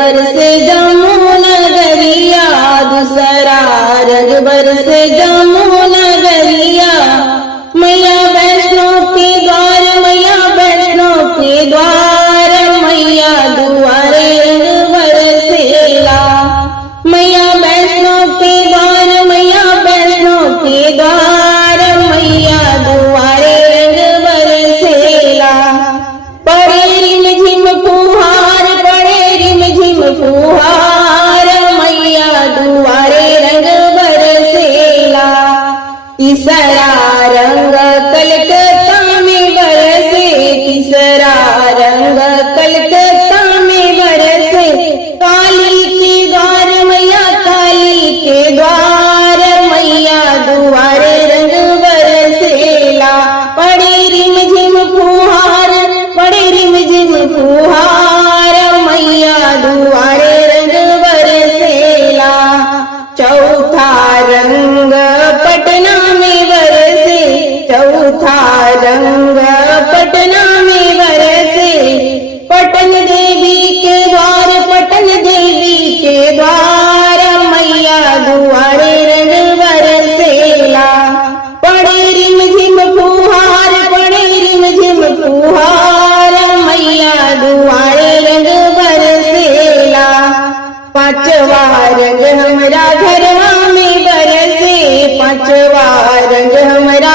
बरसे जमुनगरिया, दूसरा रंग बरसे जमुनगरिया। मैया वैष्णो के द्वार, मैया वैष्णो के द्वार, मैया दुआरे रंग बरसेला। मैया वैष्णो के द्वार, मैया वैष्णो के द्वार, मैया दुआरे रंग बरसेला। पड़े रिम झिम फुहार, पड़े रिम झिम फुहार, मैया दुआरे रंग बरसेला। तीसरा रंग कलकत्ता में बरसे, तीसरा रंग कलकत्ता में बरसे। काली के द्वार, मैया काली के द्वार, मैया दुआरे रंग बरसेला। पड़े रिम झिम फुहार, पड़े रिम झिम फुहार, मैया दुआरे रंग बरसेला। चौथा रंग पटना में बरसे, चौथा रंग पटना में बरसे। पटन देवी के द्वार, पटन देवी के द्वार, मैया दुआरे रंग बरसेला। पड़े रिम झिम फुहार, पड़े रिम झिम फुहार, मैया दुआरे रंग बरसेला। पांचवा रंग हमरा घरवा में बरसे, पांचवा रंग हमरा